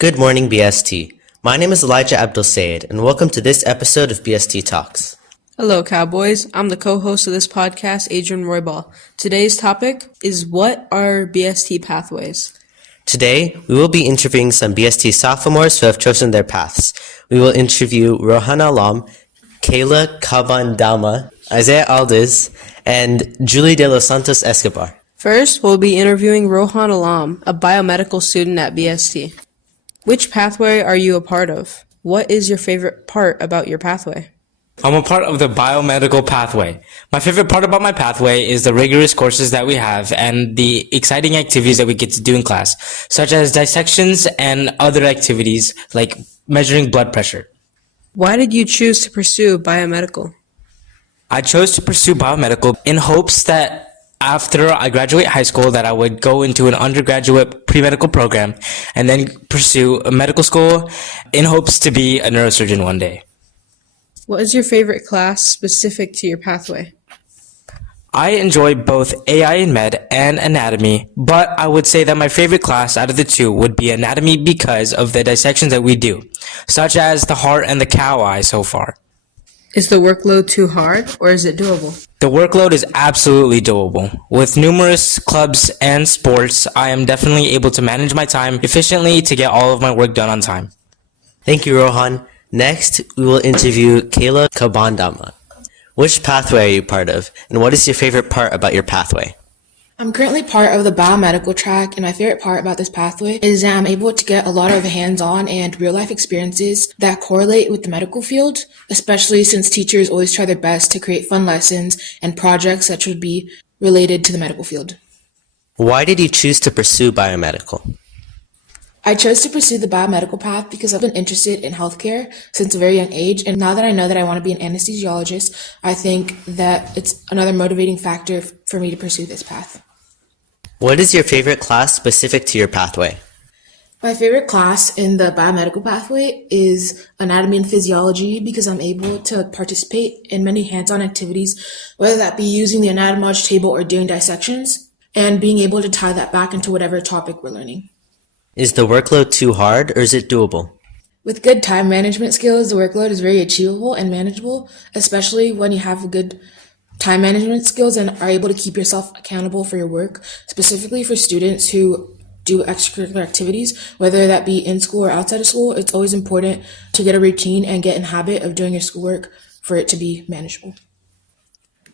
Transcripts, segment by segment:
Good morning, BST. My name is Elijah Abdul Sayed, and welcome to this episode of BST Talks. Hello, Cowboys. I'm the co-host of this podcast, Adrian Roybal. Today's topic is what are BST pathways? Today, we will be interviewing some BST sophomores who have chosen their paths. We will interview Rohan Alam, Kayla Kabandama, Isaiah Aldez, and Julie de los Santos Escobar. First, we'll be interviewing Rohan Alam, a biomedical student at BST. Which pathway are you a part of? What is your favorite part about your pathway? I'm a part of the biomedical pathway. My favorite part about my pathway is the rigorous courses that we have and the exciting activities that we get to do in class, such as dissections and other activities like measuring blood pressure. Why did you choose to pursue biomedical? I chose to pursue biomedical in hopes that after I graduate high school that I would go into an undergraduate pre-medical program and then pursue a medical school in hopes to be a neurosurgeon one day. What is your favorite class specific to your pathway? I enjoy both AI and Med and anatomy, but I would say that my favorite class out of the two would be anatomy because of the dissections that we do, such as the heart and the cow eye so far. Is the workload too hard or is it doable? The workload is absolutely doable. With numerous clubs and sports, I am definitely able to manage my time efficiently to get all of my work done on time. Thank you, Rohan. Next, we will interview Kayla Kabandama. Which pathway are you part of, and what is your favorite part about your pathway? I'm currently part of the biomedical track, and my favorite part about this pathway is that I'm able to get a lot of hands-on and real-life experiences that correlate with the medical field, especially since teachers always try their best to create fun lessons and projects that should be related to the medical field. Why did you choose to pursue biomedical? I chose to pursue the biomedical path because I've been interested in healthcare since a very young age, and now that I know that I want to be an anesthesiologist, I think that it's another motivating factor for me to pursue this path. What is your favorite class specific to your pathway? My favorite class in the biomedical pathway is anatomy and physiology because I'm able to participate in many hands-on activities, whether that be using the anatomage table or doing dissections, and being able to tie that back into whatever topic we're learning. Is the workload too hard or is it doable? With good time management skills, the workload is very achievable and manageable, especially when you have good time management skills and are able to keep yourself accountable for your work, specifically for students who do extracurricular activities, whether that be in school or outside of school. It's always important to get a routine and get in habit of doing your schoolwork for it to be manageable.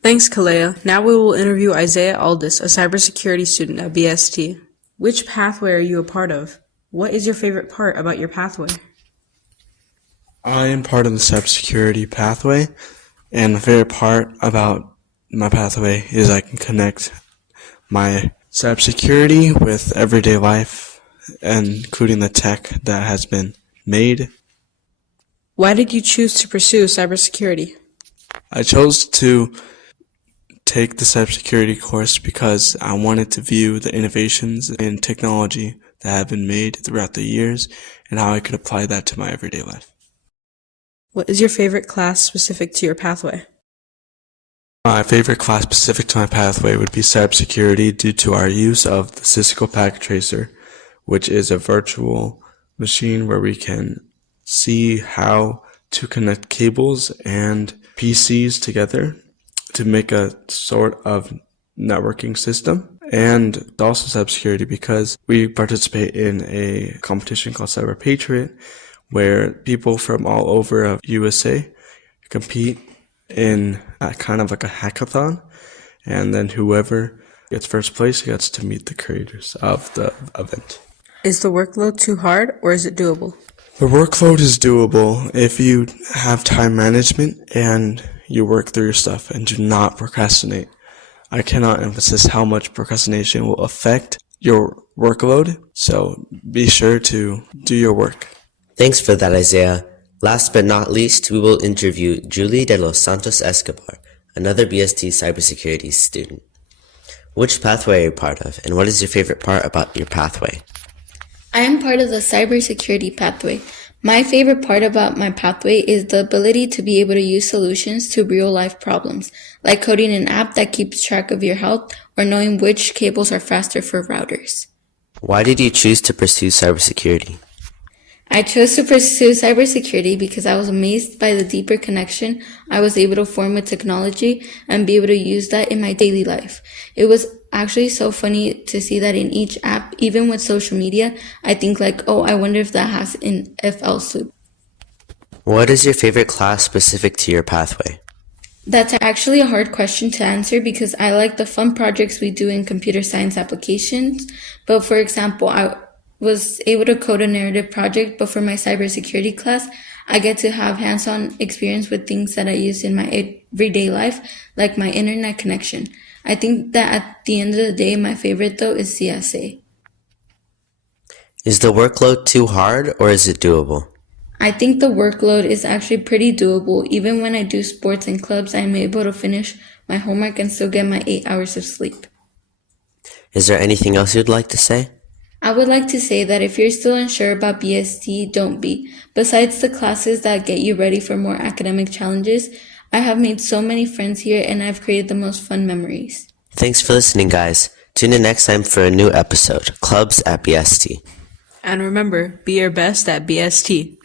Thanks, Kalea. Now we will interview Isaiah Aldez, a cybersecurity student at BST. Which pathway are you a part of? What is your favorite part about your pathway? I am part of the cybersecurity pathway, and my favorite part about my pathway is I can connect my cybersecurity with everyday life, including the tech that has been made. Why did you choose to pursue cybersecurity? I chose to take the cybersecurity course because I wanted to view the innovations in technology that have been made throughout the years and how I could apply that to my everyday life. What is your favorite class specific to your pathway? My favorite class specific to my pathway would be cybersecurity due to our use of the Cisco Packet Tracer, which is a virtual machine where we can see how to connect cables and PCs together to make a sort of networking system. And also cybersecurity because we participate in a competition called Cyber Patriot, where people from all over USA compete in kind of like a hackathon, and then whoever gets first place gets to meet the creators of the event. Is the workload too hard or is it doable? The workload is doable if you have time management and you work through your stuff and do not procrastinate. I cannot emphasize how much procrastination will affect your workload, so be sure to do your work. Thanks for that, Isaiah. Last but not least, we will interview Julie de los Santos Escobar, another BST cybersecurity student. Which pathway are you part of, and what is your favorite part about your pathway? I am part of the cybersecurity pathway. My favorite part about my pathway is the ability to be able to use solutions to real-life problems, like coding an app that keeps track of your health or knowing which cables are faster for routers. Why did you choose to pursue cybersecurity? I chose to pursue cybersecurity because I was amazed by the deeper connection I was able to form with technology and be able to use that in my daily life. It was actually so funny to see that in each app, even with social media, I think like, oh, I wonder if that has an if else loop. What is your favorite class specific to your pathway? That's actually a hard question to answer because I like the fun projects we do in computer science applications. But for example, I was able to code a narrative project, but for my cybersecurity class, I get to have hands-on experience with things that I use in my everyday life, like my internet connection. I think that at the end of the day, my favorite though is CSA. Is the workload too hard or is it doable? I think the workload is actually pretty doable. Even when I do sports and clubs, I'm able to finish my homework and still get my 8 hours of sleep. Is there anything else you'd like to say? I would like to say that if you're still unsure about BST, don't be. Besides the classes that get you ready for more academic challenges, I have made so many friends here and I've created the most fun memories. Thanks for listening, guys. Tune in next time for a new episode, Clubs at BST. And remember, be your best at BST.